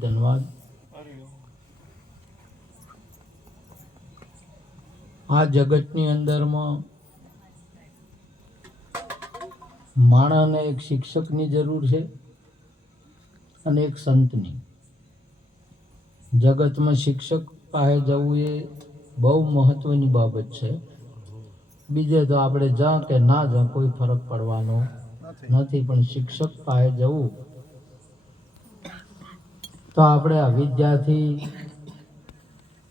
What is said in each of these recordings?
ધન્યવાદ. આ જગતની અંદરમાં માણસને એક શિક્ષકની જરૂર છે અને એક સંતની. જગતમાં શિક્ષક પાસે જવું એ બહુ મહત્વની બાબત છે. બીજે તો આપણે જા કે ના જા કોઈ ફરક પડવાનો નથી, પણ શિક્ષક પાસે જવું તો આપણે અવિદ્યાથી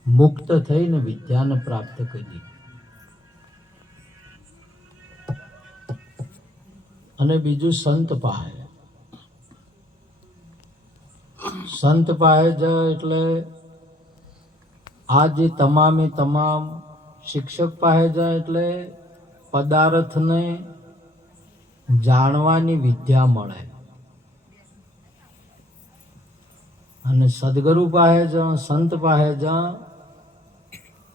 મુક્ત થઈને વિદ્યાને પ્રાપ્ત કરી. અને બીજું સંત પાસે. સંત પાસે જાય એટલે આ જે તમામે તમામ શિક્ષક પાસે જાય એટલે પદાર્થને જાણવાની વિદ્યા મળે, અને સદગુરુ પાસે જા, સંત પાસે જા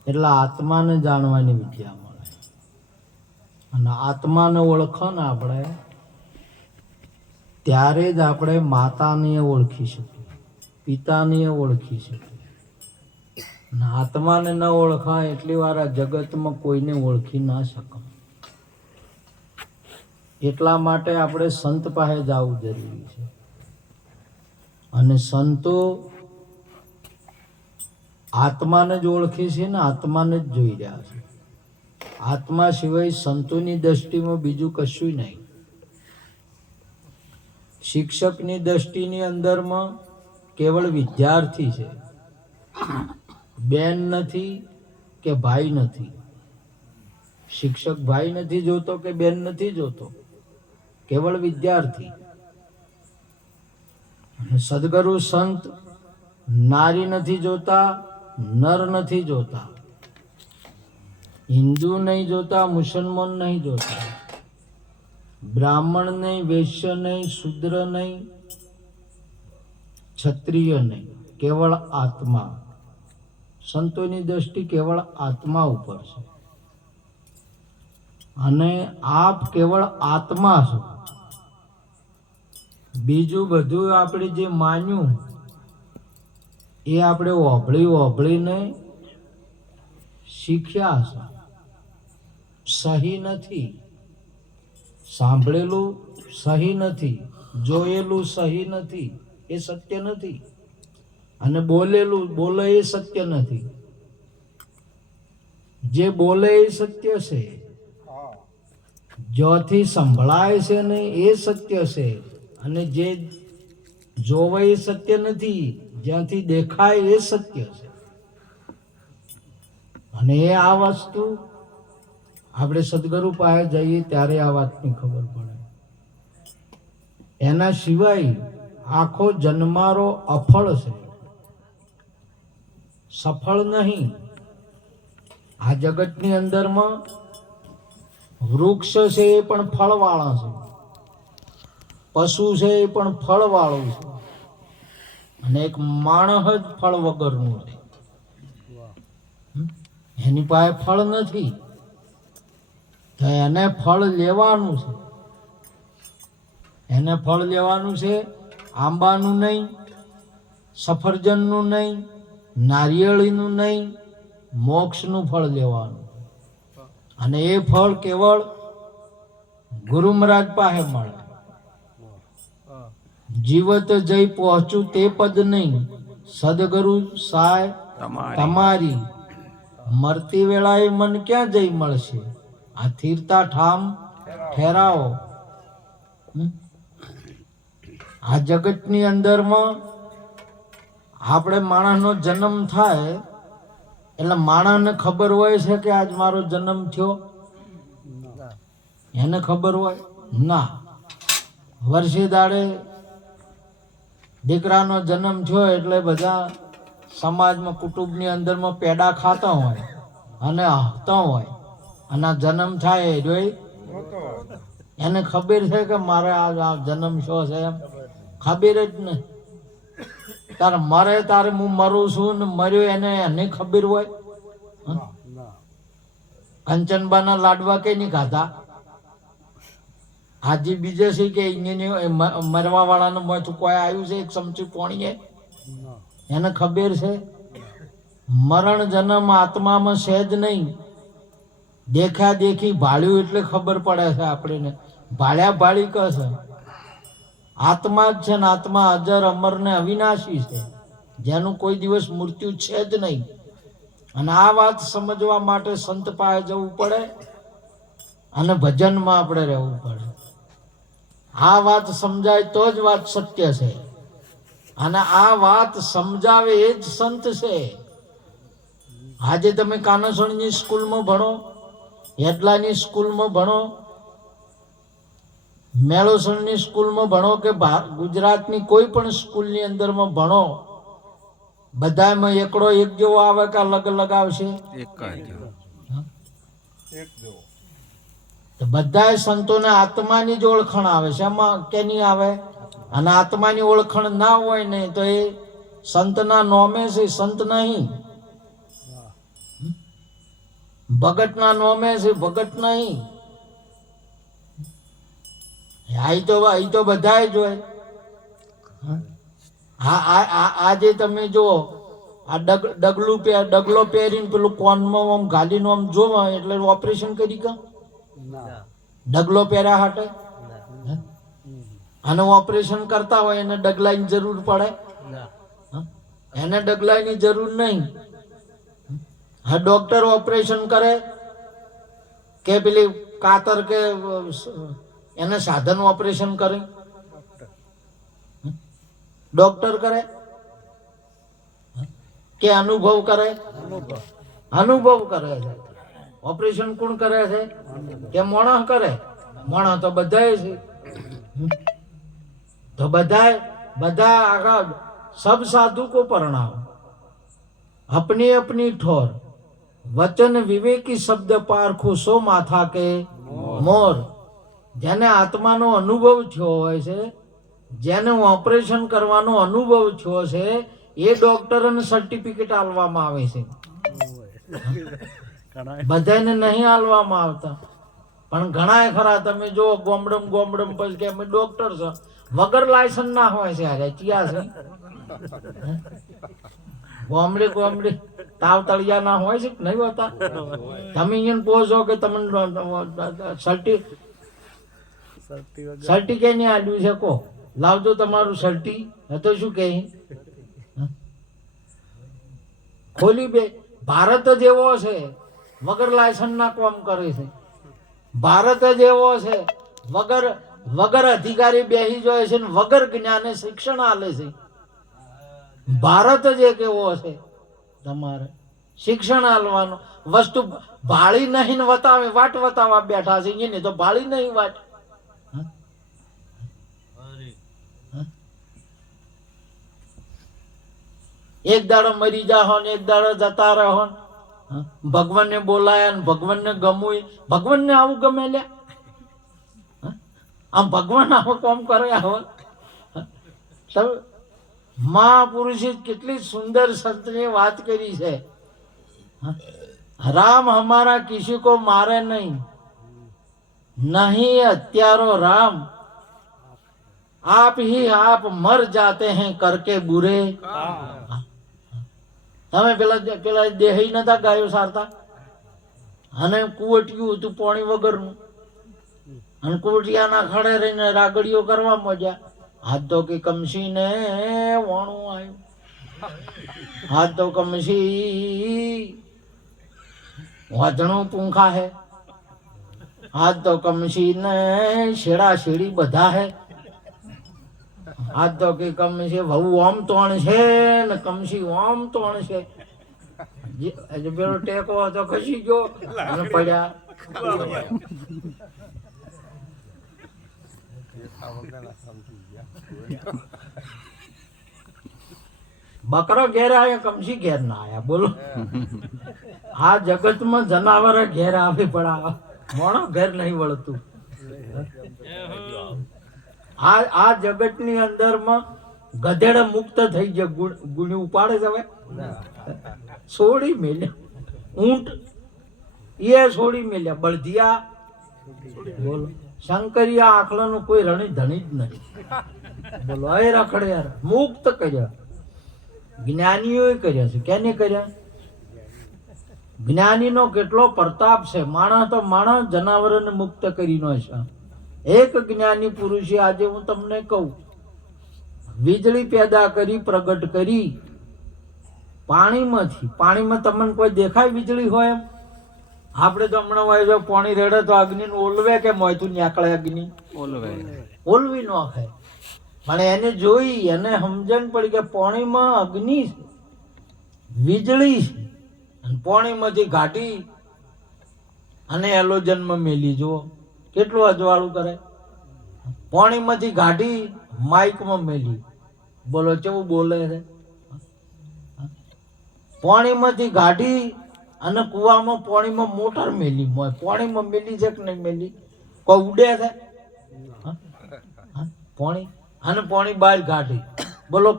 એટલે આત્માને જાણવાની વિદ્યા મળે. અને આત્માને ઓળખો ને આપણે, ત્યારે જ આપણે માતાને ઓળખી શકીએ, પિતાને ઓળખી શકીએ. અને આત્માને ન ઓળખાય એટલી વાર આ જગતમાં કોઈને ઓળખી ના શકો. એટલા માટે આપણે સંત પાસે જવું જરૂરી છે. અને સંતો આત્માને જ ઓળખે છે ને આત્માને જ જોઈ રહ્યા છે. આત્મા સિવાય સંતોની દ્રષ્ટિમાં બીજું કશું નહીં. શિક્ષકની દ્રષ્ટિની અંદરમાં કેવળ વિદ્યાર્થી છે, બેન નથી કે ભાઈ નથી. શિક્ષક ભાઈ નથી જોતો કે બેન નથી જોતો, કેવળ વિદ્યાર્થી. સદગુરુ સંત નારી નથી જોતા, નર નથી જોતા, હિન્દુ નહીં જોતા, મુસલમાન નહીં જોતા, બ્રાહ્મણ નહીં, વૈશ્ય નહીં, શૂદ્ર નહીં, ક્ષત્રિય નહીં, કેવળ આત્મા. સંતોની દ્રષ્ટિ કેવળ આત્મા ઉપર છે. અને આપ કેવળ આત્મા છો. બીજું બધું આપણે જે માન્યું એ આપણે ઓભળીને શીખ્યા છે. સહી નથી. સાંભળેલું સહી નથી, જોયેલું સહી નથી, એ સત્ય નથી. અને બોલે એ સત્ય નથી. જે બોલે એ સત્ય છે, જ્યાંથી સંભળાય છે ને એ સત્ય છે. અને જે જોવે એ સત્ય નથી, જ્યાંથી દેખાય એ સત્ય છે. અને એ આ વસ્તુ આપણે સદગુરુ પાસે જઈએ ત્યારે આ વાતની ખબર પડે. એના સિવાય આખો જન્મારો અફળ છે, સફળ નહીં. આ જગતની અંદરમાં વૃક્ષ છે એ પણ ફળવાળા છે, પશુ છે એ પણ ફળવાળું છે, અને એક માણસ જ ફળ વગરનું છે. એની પાસે ફળ નથી તો એને ફળ લેવાનું છે. એને ફળ લેવાનું છે આંબાનું નહીં, સફરજનનું નહીં, નારિયેળીનું નહીં, મોક્ષનું ફળ લેવાનું. અને એ ફળ કેવળ ગુરુ મહારાજ પાસે મળે. જીવત જઈ પહોંચું તે પદ નહીં, સદગુરુ સાય તમારી. મરતી વેળાએ મન ક્યાં જઈ મળશે, આ થીરતા ઠામ ઠેરાવો. આ જગતની અંદરમાં આપણે માણસનો જન્મ થાય એટલે માણસને ખબર હોય છે કે આજ મારો જન્મ થયો? એને ખબર હોય ના. વર્ષે દાડે દીકરાનો જન્મ થયો એટલે બધા સમાજમાં કુટુંબની અંદરમાં પેડા ખાતા હોય અને હસતા હોય. અને આ જન્મ થાય જોઈ એને ખબર છે કે મારે આ જન્મ શું છે? એમ ખબર જ નહીં. તારે મરે તારે હું મરું છું ને મર્યો એને ખબર હોય? કંચનબાના લાડવા કઈ નહીં ખાધા. આજે બીજે છે કે મરવા વાળાનું મોઢું કોઈ આવ્યું છે એક ચમચી પોણીએ એને ખબર છે મરણ જન્મ આત્મામાં છે જ નહીં. દેખા દેખી ભાળ્યું એટલે ખબર પડે છે આપણને. ભાળ્યા ભાળી કશે આત્મા જ છે ને આત્મા અજર અમર ને અવિનાશી છે, જેનું કોઈ દિવસ મૃત્યુ છે જ નહીં. અને આ વાત સમજવા માટે સંત પાસે જવું પડે અને ભજનમાં આપણે રહેવું પડે. આ વાત સમજાય તો જ વાત સત્ય છે, અને આ વાત સમજાવે એ જ સંત છે. આજે તમે કાનસણની સ્કૂલમાં ભણો, હેડલાની સ્કૂલમાં ભણો, મેળોસણની સ્કૂલમાં ભણો કે ગુજરાતની કોઈ પણ સ્કૂલની અંદરમાં ભણો, બધામાં એકડો એક જેવો આવે કે અલગ અલગ આવશે? બધા સંતોને આત્માની જ ઓળખાણ આવે છે. એમાં કેની આવે? અને આત્માની ઓળખાણ ના હોય ને તો એ સંતના નોમે છે, સંત નહીં. ભગતના નોમે છે, ભગત નહીં. આઈ તો બધા જ હોય. આજે તમે જુઓ આ ડગલો પહેરીને પેલું કોનમાં આમ ગાલીનું આમ જોવા એટલે ઓપરેશન કરી કા ડગલો પહેર્યા હાટે અને ઓપરેશન કરતા હોય એને ડગલાની જરૂર પડે? એને ડગલાની જરૂર નહીં. હા, ડોક્ટર ઓપરેશન કરે કે પેલી કાતર કે એને સાધન ઓપરેશન કરે? ડોક્ટર કરે કે અનુભવ કરે? અનુભવ કરે છે. ઓપરેશન કોણ કરે છે? કે મોણા કરે? મોણા તો બધા છે. તો બધા આગળ સબ સાધુ કો પ્રણામ, अपनी अपनी ठोर, वचन विवेकी शब्द पारखो सो माथा के मोर. જેને આત્માનો અનુભવ થયો હોય છે, જેને ઓપરેશન કરવાનો અનુભવ થયો છે, એ ડોક્ટરને સર્ટિફિકેટ આલવામાં આવે છે. બધાને નહીં આલવામાં આવતા, પણ ઘણા ખરા તમે જો ગોમડમ પછી કે અમે ડોક્ટર છે, વગર લાયસન્સ ના હોય છે. અરે ચિયા છે ગોમડી તાવ તળિયા ના હોય છે નહીં હોતા? તમે અહીંયા પૂછો કે તમને સર્ટી કે નહીં આલ્યું છે, કો લાવજો તમારું સર્ટી. તો શું કહે ખોલી બે? ભારત જ એવો છે વગર લાયસન્સ ના કામ કરે છે. ભારત જ એવો છે વગર અધિકારી બેસી જાય છે ને વગર જ્ઞાને શિક્ષણ આલે છે. ભારત જ એક એવો છે. તમારે શિક્ષણ આલવાનું વસ્તુ ભાળી નહીં વતાવે, વાટ વતાવવા બેઠા છે. એને તો ભાળી નહીં વાટ. એક દાડો મરી જાહો ને એક દાડો જતા રહો. ભગવાન ને બોલાયા ને ભગવાન ને ગમવું, ભગવાન ને આવું ગમે લ્યા? આમ ભગવાન આવું કામ કરે? આવો મહાપુરુષે કેટલી સુંદર સંતની વાત કરી છે. રામ હમારા કિસી કો મારે નહીં, નહીં હત્યારો રામ, आप ही आप मर जाते हैं करके बुरे. તમે પેલા દેહી નતા ગાયો સારતા, અને કુવટિયું હતું પાણી વગરનું, અને કુવટિયાના ખડે રહીને રાગડીઓ કરવા માંડ્યા. હાથ તો કે કમસી ને વાણું આવ્યું, હાથ તો કમસી વાધણું પૂંખા હે, હાથ તો કમસી ને શેડા શેડી બધા હે. હાથ તો કે કમસી વહુ ઓમ તોણ છે ને કમસી ઓમ તોણ છે. પેલો ટેકો હતો ખસી ગયો અને પડ્યા. બકરો ઘેર આવ્યા, કમસી ઘેર ના આયા. બોલો, આ જગતમાં જનાવર ઘેર આવી પડા, મોણો ઘેર નહીં વળતું. આ જગતની અંદરમાં ગધેડા મુક્ત થઈ ગયા. ગુણી ઉપાડે છે હવે, છોડી મેલ્યા. ઊંટ એ છોડી મેલ્યા. બળદિયા બોલો, શંકરિયા આખલાનું કોઈ રણી ધણી જ નહીં. બોલો, એ રખડે યાર, મુક્ત કર્યા. જ્ઞાનીઓએ કર્યા છે. કેને કર્યા? જ્ઞાનીનો કેટલો પ્રતાપ છે. માણસ તો માણસ જનાવરોને મુક્ત કરીને છે. એક જ્ઞાની પુરુષે આજે હું તમને કહું, વીજળી પેદા કરી, પ્રગટ કરી પાણીમાંથી. પાણીમાં તમને કોઈ દેખાય વીજળી હોય એમ? આપણે તો હમણાં હોય જો પાણી રેડે તો અગ્નિ ઓલવે કે મોયતું નીકળે અગ્નિ ઓલવી નાખે. પણ એને જોઈ, એને સમજણ પડી કે પાણીમાં અગ્નિ છે, વીજળી છે, અને પાણીમાંથી ઘાટી અને એલોજનમાં મેલી. જુઓ કેટલું અજવાળું કરે. પાણીમાંથી ઘાટી માઇકમાં મેલી. બોલો કેવું બોલે છે? પાણીમાંથી ગાડી અને કુવામાં પાણીમાં મોટર મેલી. પાણીમાં મેલી છે કે નહીં મેલી? કોઈ ઉડે છે? પાણી અને પાણી બહાર ગાડી. બોલો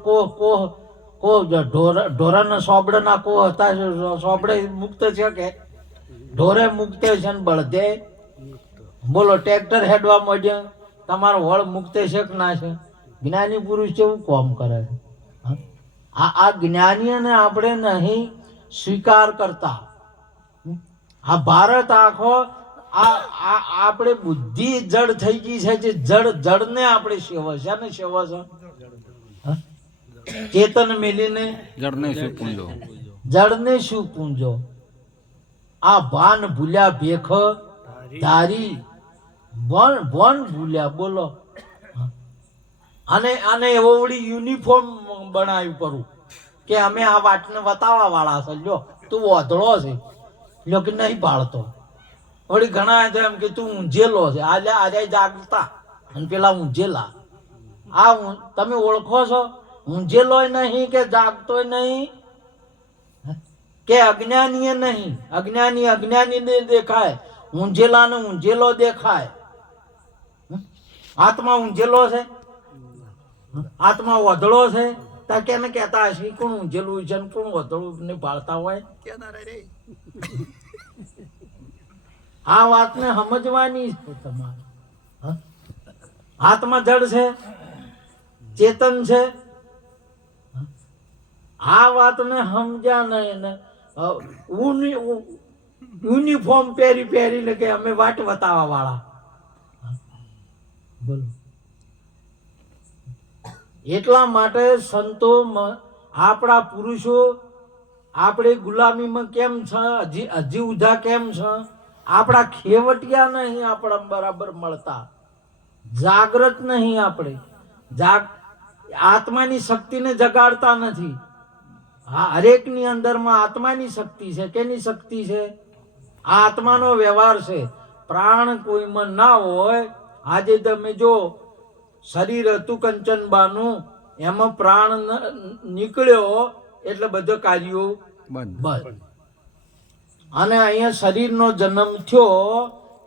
ઢોરાના સોબડાના કોહ હતા, સોબડે મુક્ત છે કે ઢોરે મુક્ત છે ને બળદે? બોલો ટ્રેક્ટર હેડવા માંડ્યા, તમારો વળ મુક્ત છે કે ના છે? જ્ઞાની પુરુષ કેવું કામ કરે છે? આ જ્ઞાનીઓને આપણે નહીં સ્વીકાર કરતા. આ ભારત આખો આપણે બુદ્ધિ જડ થઈ ગઈ છે. જે જડને આપણે સેવા છે ને સેવા છે. ચેતન મેલીને જડને શું પૂંજો? આ ભાન ભૂલ્યા ભેખ ધારી, ભણ ભૂલ્યા. બોલો અને એવો વળી યુનિફોર્મ બનાવ્યું કરું કે અમે આ વાતને બતાવવા વાળા છે. લ્યો તું ઓધળો છે, લ્યો કે નહીં પાડતો. વળી ઘણા તો એમ કે તું ઊંઝેલો છે. આજે જાગતા અને પેલા ઊંઝેલા. આ તમે ઓળખો છો? ઊંઝેલોય નહીં કે જાગતોય નહીં કે અજ્ઞાનીય નહીં. અજ્ઞાનીને દેખાય, ઊંઝેલાને ઊંઝેલો દેખાય. આત્મા ઊંઝેલો છે, આત્મા ઓધળો છે. તા કેને કહેતા હશે કોણ ઊંઝેલું છે ને કોણ ઓધળું ને પાળતા હોય? આ વાતને સમજવાની છે તમારે. આત્મા જડ છે, ચેતન છે. આ વાતને સમજ્યા નહીં ને યુનિફોર્મ પહેરીને કે અમે વાટ બતાવવા વાળા. બોલો એટલા માટે સંતો આપણા પુરુષો આપણે ગુલામીમાં કેમ છે? હજી ઉધા કેમ છે? આપણા ખેવટિયા નહીં આપણા બરાબર મળતા, જાગૃત નહીં. આપણે આત્માની શક્તિને જગાડતા નથી. હા, હરેકની અંદરમાં આત્માની શક્તિ છે. કેની શક્તિ છે? આ આત્માનો વ્યવહાર છે. પ્રાણ કોઈમાં ના હોય. આજે તમે જો શરીર હતું કંચનબાનું, એમાં પ્રાણ નીકળ્યો એટલે બધો કાર્યો બંધ. અને અહીંયા શરીરનો જન્મ થયો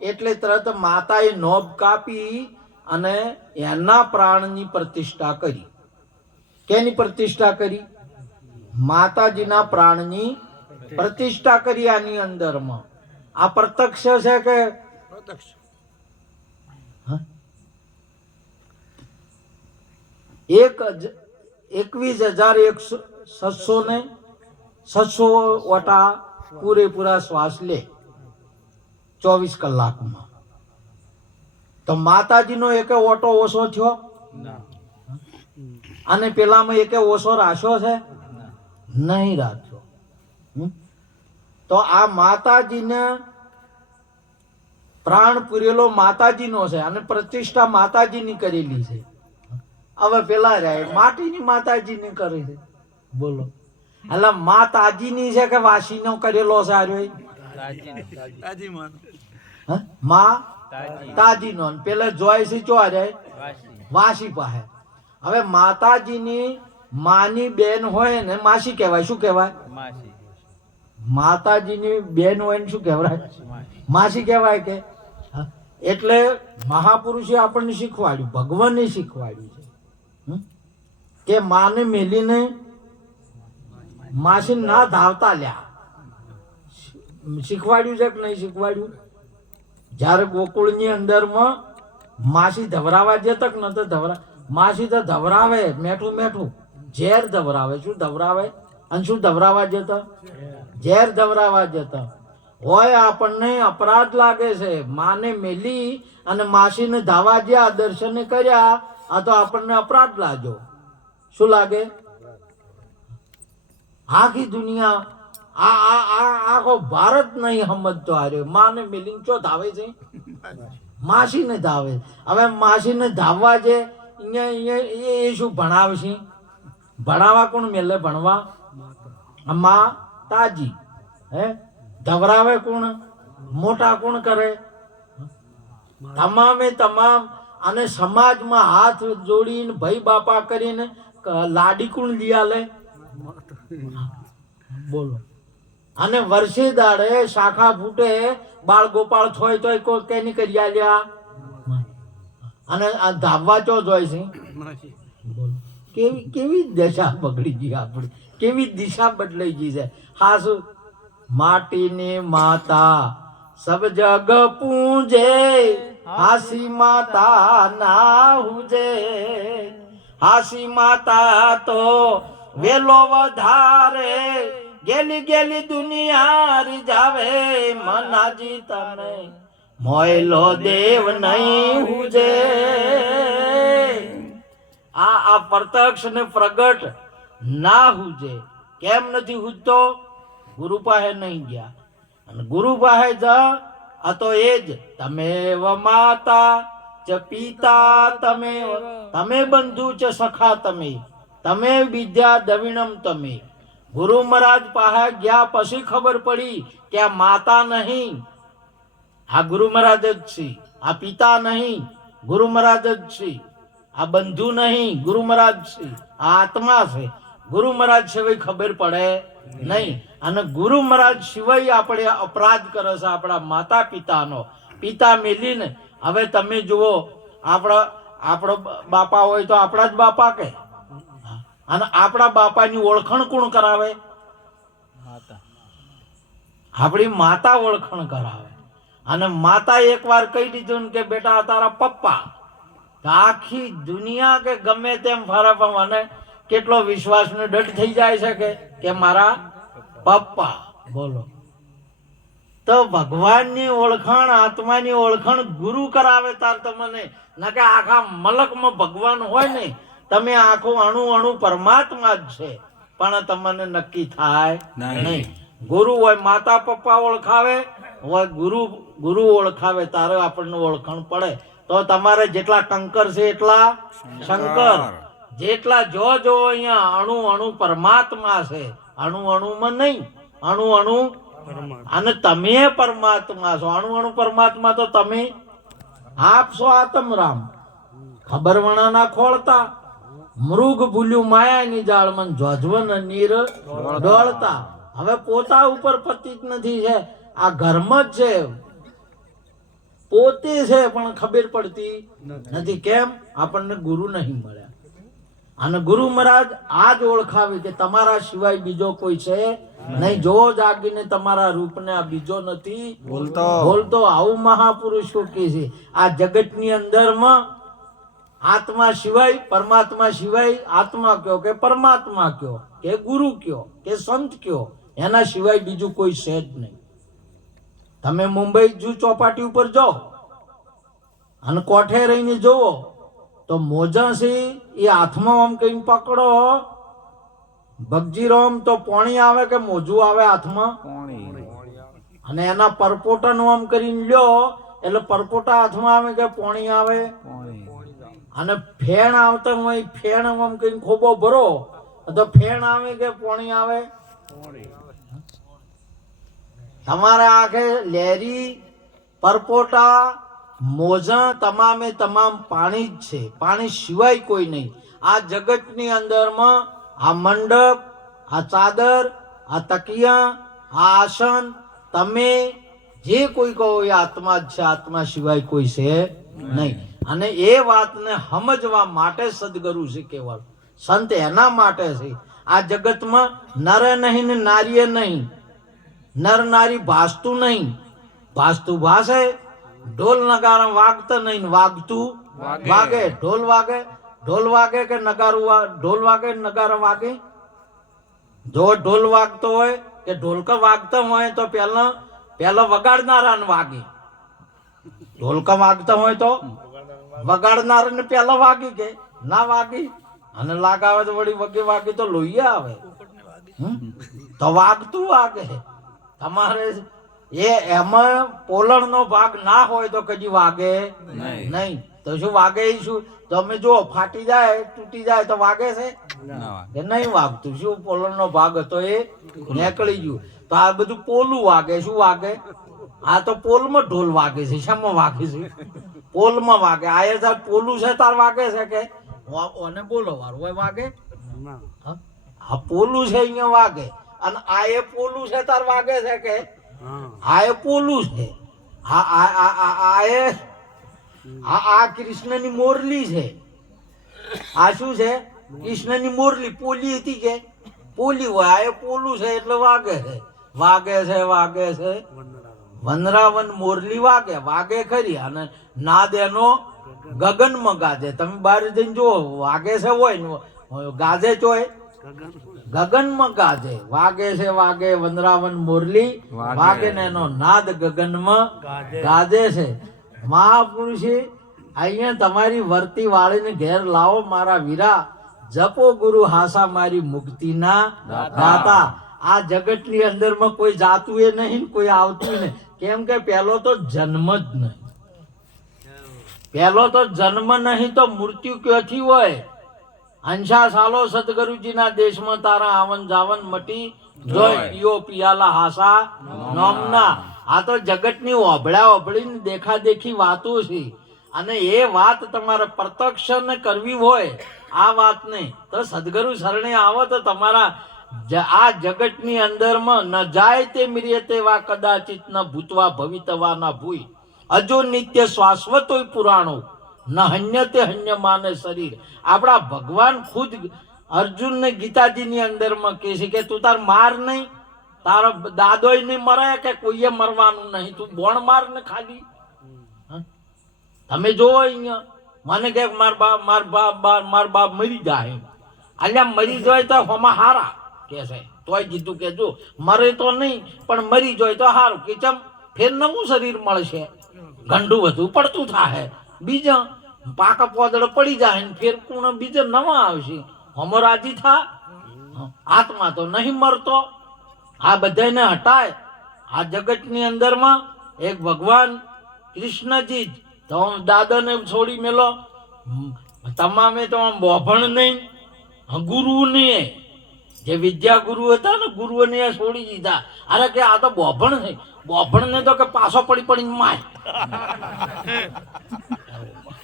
એટલે તરત માતાએ નોબ કાપી અને એના પ્રાણની પ્રતિષ્ઠા કરી. કેની પ્રતિષ્ઠા કરી? માતાજીના પ્રાણની પ્રતિષ્ઠા કરી. આની અંદરમાં આ પ્રત્યક્ષ છે કે પ્રત્યક્ષ? 21,700 ઓટા પૂરેપૂરા શ્વાસ લે 24 કલાકમાં. તો માતાજીનો એક ઓટો ઓછો થયો અને પેલામાં એક ઓછો રાખ્યો છે? નહીં રાખ્યો. તો આ માતાજીને પ્રાણ પૂરેલો માતાજીનો છે અને પ્રતિષ્ઠા માતાજીની કરેલી છે. હવે પેલા રહ્યા માટીની માતાજીની કરી છે. બોલો એટલે માતાજીની છે કે વાસીનો કરેલો છે? તાજીનો. પેલા જોઈસી ચો વાસી પાસે. હવે માતાજીની માની બેન હોય ને માસી કહેવાય. શું કહેવાય? માતાજીની બેન હોય ને શું કહેવાય? માસી કહેવાય. કે એટલે મહાપુરુષે આપણને શીખવાડ્યું, ભગવાને શીખવાડ્યું છે કે માને મેલીને માસી ના ધાવતા લ્યા. શીખવાડ્યું છે કે નહીં શીખવાડ્યું? જયારે ગોકુળની અંદરમાં માસી ધવરાવા જતા કે નતો ધવરા, માસી તો ધવરાવે મેઠું મેઠું ઝેર ધવરાવે. શું ધવરાવે? અને શું ધવરાવા જતા? ઝેર ધવરાવા જતા હોય. આપણને અપરાધ લાગે છે, માને મેલી અને માસીને ધાવા જ્યા, દર્શન કર્યા, આ તો આપણને અપરાધ લાગ્યો. શું લાગે? આખી દુનિયા આખો ભારત નહીં સમજતો આર્યો. માને મેલી ચો ધાવે છે? માસીને ધાવે. હવે માસીને ધાવવા છે એ શું ભણાવશે? ભણાવવા કોણ મેલે? ભણવા માં તાજી. હે ધવરાવે કોણ? મોટા કોણ કરે? તમામે તમામ. અને સમાજમાં હાથ જોડીને ભાઈ બાપા કરીને લાડી કોણ લીયા લે? બોલો. અને વર્ષે દાડે શાખા ફૂટે, બાળ ગોપાળ થોય તોય કોઈ કેની કરી આલ્યા. અને આ ધાવવા ચો જોય છે. બોલો કેવી કેવી દશા બગડી ગઈ આપણી, કેવી દિશા બદલાઈ ગઈ છે. હાસુ માટીની માતા સબ જગ પૂજે, હાસી માતા ના હુજે. હાસી માતા તો વેલો વધારે, ગેલી ગેલી દુનિયા રીજાવે. મનાજી તને મોયલો દેવ નહીં હુજે. આ પ્રત્યક્ષ ને પ્રગટ ના હુજે. કેમ નથી હુજતો? ગુરુ પાસે નહીં ગયા. અને ગુરુ પાસે જા આ તો એ જ તમેવ માતા ચ પિતા તમે બંધુ ચ સખા તમે વિદ્યા દવિણમ તમે. ગુરુ મહારાજ પાસે ગયા પછી ખબર પડી કે આ માતા નહીં, આ ગુરુ મહારાજ જ છે. આ પિતા નહીં, ગુરુ મહારાજ જ છે. આ બંધુ નહીં, ગુરુ મહારાજ છે. આ આત્મા છે. ગુરુ મહારાજ સિવાય ખબર પડે નહીં. અને ગુરુ મહારાજ સિવાય આપણે અપરાધ કરે છે આપણા માતા પિતાનો. પિતા મેલીને હવે તમે જુઓ, આપણો બાપા હોય તો આપણા જ બાપા કે. અને આપણા બાપાની ઓળખાણ કોણ કરાવે? આપણી માતા ઓળખાણ કરાવે. અને માતા એકવાર કહી દીધું કે બેટા તારા પપ્પા, આખી દુનિયા કે ગમે તેમ ફરે પણ મને કેટલો વિશ્વાસનો ડટ થઈ જાય છે કે મારા પપ્પા. બોલો. તો ભગવાનની ઓળખાણ, આત્માની ઓળખાણ ગુરુ કરાવે તાર તમને. ના કે આખા મલકમાં ભગવાન હોય ને, તમે આખો અણુ અણુ પરમાત્મા જ છે, પણ તમને નક્કી થાય નહીં. ગુરુ હોય માતા પપ્પા ઓળખાવે, હોય ગુરુ ઓળખાવે, તારે આપણને ઓળખાણ પડે. તો તમારે જેટલા કંકર છે એટલા શંકર. જેટલા જો અહીંયા અણુ અણુ પરમાત્મા છે, અણુ અણુમાં નહીં, અણુ અણુ. અને તમે પરમાત્મા છો. અણુ અણુ પરમાત્મા તો તમે આપ છો. આત્મરામ ખબર વણાના ખોળતા, મૃગ ભૂલ્યું માયાની જાળમાં, જોજવન નીર ડોળતા. હવે પોતા ઉપર પતિત નથી છે, આ ઘરમાં જ છે, પોતે છે પણ ખબર પડતી નથી. કેમ? આપણને ગુરુ નહીં મળ્યા. અને ગુરુ મહારાજ આ જ ઓળખાવે કે તમારા સિવાય બીજો કોઈ છે નહીં. જો જાગીને તમારા રૂપને આ બીજો નથી બોલતો. આવું મહાપુરુષો કે છે. આ જગતની અંદરમાં આત્મા સિવાય, પરમાત્મા સિવાય, આત્મા કયો કે પરમાત્મા કયો કે ગુરુ કયો કે સંત કયો, એના સિવાય બીજું કોઈ છે જ નહીં. તમે મુંબઈ જૂ ચોપાટી ઉપર જાઓ અને કોઠે રહીને જોવો તો મોજા છે એ હાથમાં આમ કઈ પકડો, ભગજીરામ તો પોણી આવે કે મોજું આવે હાથમાં, અને એના પરપોટાનું આમ કરીને લ્યો એટલે પરપોટા હાથમાં આવે કે પોણી આવે. અને ફેણ આવતા હોય, ફેણ આમ કઈ ખોબો ભરો તો ફેણ આવે કે પોણી આવે. તમારે આખે લેરી, પરપોટા, મોજા તમામે તમામ પાણી જ છે. પાણી સિવાય કોઈ નહીં. આ જગતની અંદરમાં આ મંડપ, આ ચાદર, આ તકિયા, આ આસન, તમે જે કોઈ કહો એ આત્મા જ છે. આત્મા સિવાય કોઈ છે નહીં. અને એ વાતને સમજવા માટે સદગુરુ છે. કેવળ સંત એના માટે છે. આ જગતમાં નર નહીં ને નારીએ નહીં. નર નારી ભાસતું નહીં, ભાસતું ભાસે. ઢોલ નગારા વાગતા નહીં, વાગતું વાગે. ઢોલ વાગે ઢોલ વાગે કે નગારું ઢોલ વાગે નગારા વાગે? જો ઢોલ વાગતો હોય કે ઢોલકા વાગતા હોય તો પહેલા વગાડનારાને વાગે. ઢોલકા વાગતા હોય તો વગાડનારાને પહેલા વાગી કે ના વાગી? અને લાગ આવે તો વળી વગે વાગી તો લોહી આવે. તો વાગતું વાગે. તમારે એમાં પોલણનો ભાગ ના હોય તો કદી વાગે નહીં. તો શું વાગે? શું તમે જો ફાટી જાય તૂટી જાય તો વાગે છે કે નહીં વાગતું? શું પોલણનો ભાગ હતો એ નીકળી ગયું. તો આ બધું પોલું વાગે. શું વાગે? આ તો પોલમાં ઢોલ વાગે છે. શામાં વાગે છે? પોલમાં વાગે. આ એ તાર પોલું છે તાર વાગે છે કે ઓને બોલો વારું વાગે? આ પોલું છે અહીંયા વાગે. અને આ એ પોલું છે તાર વાગે છે કે આ એ પોલું છે? આ કૃષ્ણની મોરલી છે. આ શું છે? કૃષ્ણની મોરલી. પોલી હતી કે પોલી હોય. આ એ પોલું છે એટલે વાગે છે. વાગે છે વાગે છે. વનરાવન મોરલી વાગે. વાગે ખરી. અને નાદ એનો ગગનમાં ગાજે. તમે બહાર જઈને જો વાગે છે હોય ને ગાજે ચોય ગગનમાં ગાજે. વાગે છે વાગે વનરાવન મોરલી વાગે ને એનો નાદ ગગનમાં ગાજે છે. મહાપુરુષે અહીંયા તમારી વર્તી વાળીને ઘેર લાવો મારા વીરા. જપો ગુરુ હાસા મારી મુક્તિના દાતા. આ જગતની અંદરમાં કોઈ જાતું એ નહીં, કોઈ આવતું નહીં. કેમ કે પહેલો તો જન્મ જ નહીં. પહેલો તો જન્મ નહીં તો મૃત્યુ ક્યાંથી હોય? અંશા સાલો સદગુરુજીના દેશમાં તારા આવન જાવન મટી જોય પીઓ પિયાલા હાસા નોમના. આ તો જગતની ઓભળીને દેખાદેખી વાતો છે. અને એ વાત તમારે પ્રત્યક્ષ ને કરવી હોય આ વાત નહીં તો સદગુરુ શરણે આવો તો તમારા આ જગતની અંદરમાં ન જાય તે મિર્યતે વા કદાચિત ન ભૂતવા ભવિતવા ના ભૂઈ અજો નિત્ય શાશ્વતોય પુરાણો ન હન્યતે હન્ય માને શરીર. આપણા ભગવાન ખુદ અર્જુન ને ગીતાજી ની અંદરમાં કહે છે કે તું તાર માર નહીં, તારો દાદોય નહીં મરે કે કોઈએ મરવાનું નહીં, તું બોણ માર ને ખાલી. તમે જોવો અહીંયા મને કે માર બાપ મરી જાય. અલ્યા મરી જાય તો હોમાં હારા કે છે. તોય કીધું કે જો મરે તો નહીં પણ મરી જાય તો હારું. કે ચમ ફેર નવું શરીર મળશે, ગંડું વધુ પડતું થાય, બીજા પાકા પોદળ પડી જાય ને ફેર કોણ બીજા નવા આવશે. હમો રાજી થા. આત્મા તો નહીં મરતો. આ બધાને હટાય. આ જગતની અંદરમાં એક ભગવાન કૃષ્ણજી તો દાદાને છોડી મેલો. તમામે તો બોભણ નહીં, ગુરુ નહીં. જે વિદ્યા ગુરુ હતા ને ગુરુઓને છોડી દીધા. અરે કે આ તો બોભણ છે. બોભણ ને તો કે પાછો પડી પડીને માર.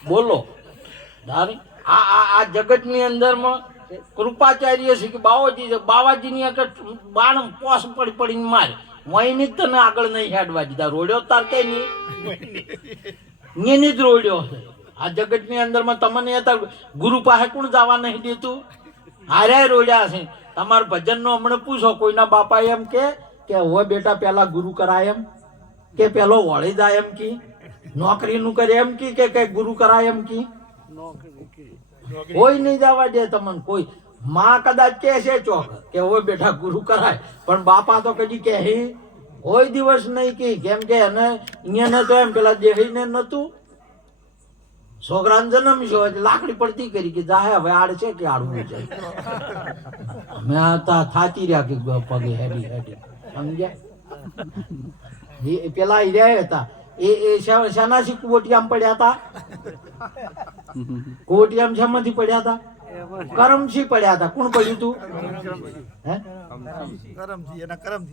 બોલો આ જગતની અંદરમાં કૃપાચાર્ય છે કે બાવાજી છે. બાવાજીની આગળ બાણ પોસ પડી પડીને માર. વહીની તને આગળ નહીં હેડવા દીધા. રોડ્યો તાર કે નહીં જ રોડ્યો છે. આ જગતની અંદરમાં તમને ગુરુ પાસે કોણ જવા નહીં દેતું? હારે રોડ્યા છે. તમારા ભજન નો હમણાં પૂછો કોઈના બાપા એમ કે હવે બેટા પેલા ગુરુ કરાય એમ કે પેલો વળી જાય એમ કી નોકરી નું કરે એમ કે ગુરુ કરાય એમ કી કોઈ નહીં જવા દે તમને. કોઈ માં કદાચ કે છે ચોક કે હવે બેટા ગુરુ કરાય પણ બાપા તો કદી કે કોઈ દિવસ નહીં કી. કેમ કે એને અહીંયા તો એમ પેલા દેહીને નતું. છોકરાને જન્મ છે લાકડી પડતી કરી કે જાહે હવે આડ છે કે આડવું છે. અમે થાતી રહ્યા કે પગે હેડી સમજ્યા. પેલા રહ્યા હતા એ શાનાથી કુવટિયામાં પડ્યા હતા. કુવટિયામાં શામાંથી પડ્યા હતા? કરમસી પડ્યા હતા. કોણ પડ્યું તું?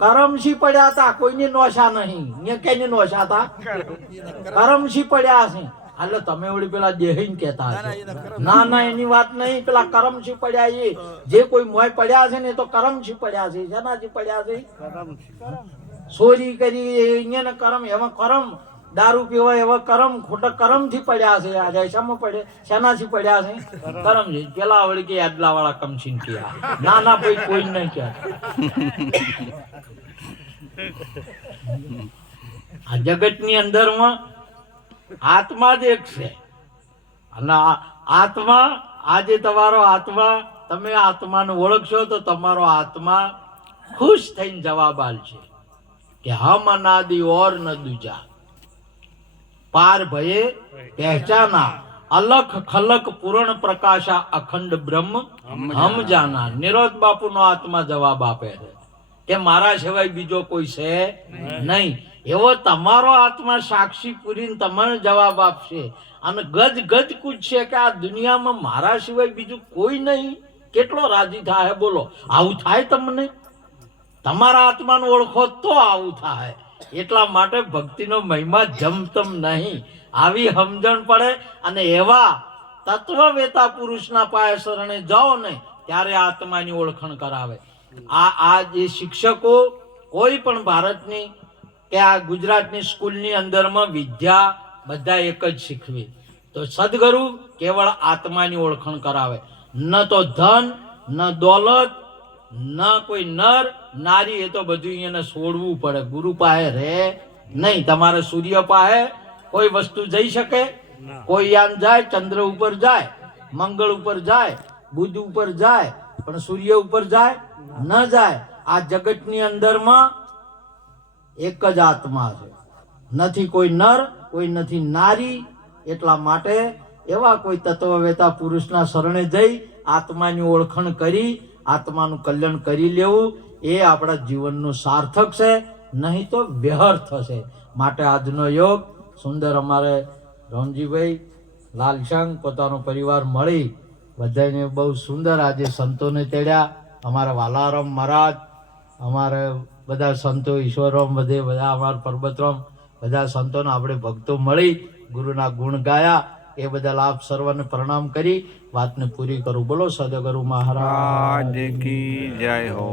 કરમસી પડ્યા હતા. કોઈની નોશા નહીં. કેની નોશા હતા? કરમસી પડ્યા છે. એટલે તમે વળી પેલા દેહીન કહેતા ના એની વાત નહીં. પેલા કરમસી પડ્યા એ જે કોઈ મોય પડ્યા છે ને તો કરમસી પડ્યા છે. શેનાથી પડ્યા છે? ચોરી કરી અહીંયા કરમ. એમાં કરમ દારૂ પીવાય એવા કરમ ખોટા કરમ થી પડ્યા છે. આજે શામાં પડે? શેનાથી પડ્યા છે? કરમ છે. પેલા વળી કે આટલા વાળા કમસીન કયા ના ભાઈ કોઈ નહીં ક્યાં. આ જગત ની અંદરમાં આત્મા જ એક છે. અને આત્મા આજે તમારો આત્મા, તમે આત્માને ઓળખશો તો તમારો આત્મા ખુશ થઈને જવાબ આલશે કે હમ અનાદિ ઓર ન દૂજા, પાર ભયે પહેચાના, અલખ ખલક પૂર્ણ પ્રકાશા, અખંડ બ્રહ્મ હમ જાના. નિરોધ બાપુનો આત્મા જવાબ આપે છે કે મારા સિવાય બીજો કોઈ છે નહીં. એવો તમારો આત્મા સાક્ષી પૂરીને તમને જવાબ આપશે અને ગજ ગજ પૂછશે કે આ દુનિયામાં મારા સિવાય બીજું કોઈ નહીં. કેટલો રાજી થાય બોલો. આવું થાય તમને? તમારા આત્માને ઓળખો તો આવું થાય. એટલા માટે ભક્તિનો મહિમા જમતમ નહીં. આવી સમજણ પડે અને એવા તત્વવેતા પુરુષના પાયા શરણે જાઓ ને ત્યારે આત્માની ઓળખાણ કરાવે. આ જે શિક્ષકો કોઈ પણ ભારતની કે આ ગુજરાતની સ્કૂલની અંદરમાં વિદ્યા બધા એક જ શીખવી, તો સદગુરુ કેવળ આત્માની ઓળખાણ કરાવે. ન તો ધન, ન દોલત, ન કોઈ નર નારી, એ તો બધું એને છોડવું પડે. ગુરુ પાસે રહે નહીં. તમારે સૂર્ય પાસે કોઈ વસ્તુ જઈ શકે? કોઈ યાન જાય, ચંદ્ર ઉપર જાય, મંગળ ઉપર જાય, બુધ ઉપર જાય, પણ સૂર્ય ઉપર જાય ન જાય. આ જગતની અંદરમાં એક જ આત્મા છે, નથી કોઈ નર, કોઈ નથી નારી. એટલા માટે એવા કોઈ તત્વવેતા પુરુષના શરણે જઈ આત્માની ઓળખાણ કરી આત્માનું કલ્યાણ કરી લેવું એ આપણા જીવનનું સાર્થક છે, નહીં તો વ્યર્થ છે. માટે આજનો યોગ સુંદર અમારે રામજીભાઈ લાલશંગ પોતાનો પરિવાર મળી બધાને બહુ સુંદર આજે સંતોને તેડ્યા. અમારા વાલારામ મહારાજ, અમારે બધા સંતો, ઈશ્વરરામ, બધે બધા અમારા પરબતરામ, બધા સંતોને આપણે ભક્તો મળી ગુરુના ગુણ ગાયા. એ બદલ આપ સર્વને પ્રણામ કરી વાતને પૂરી કરું. બોલો સદગુરુ મહારાજ કી જય હો.